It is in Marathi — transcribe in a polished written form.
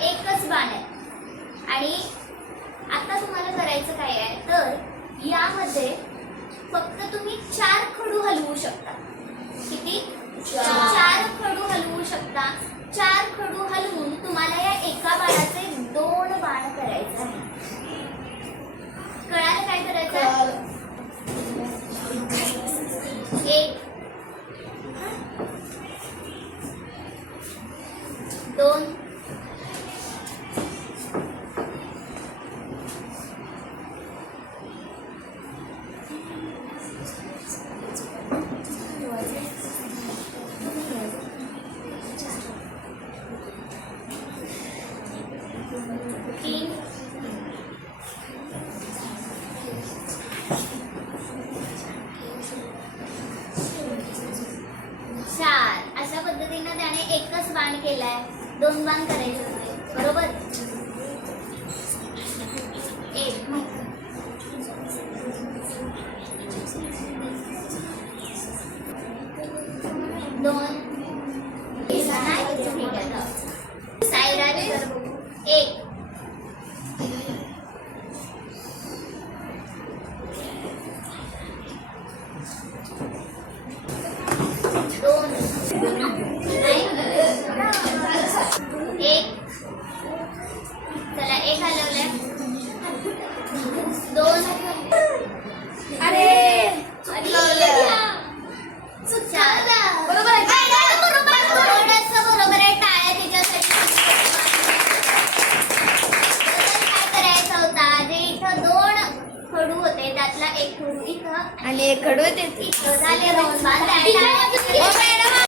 एकच बाण आहे आणि आता तुम्हाला करायचं काय आहे तर यामध्ये फक्त तुम्ही 4 खडू हलवू शकता. किती? 4 खडू हलवू शकता. 4 खडू हलवून तुम्हाला या एका बाणाचे 2 बाण करायचे आहे. कळालं काय करायचं? एक 2 3 4 अशा पद्धतीने त्याने एकच बाण केलाय. 2 बाण करायचे होते बरोबर. 1 2 साईड आले 1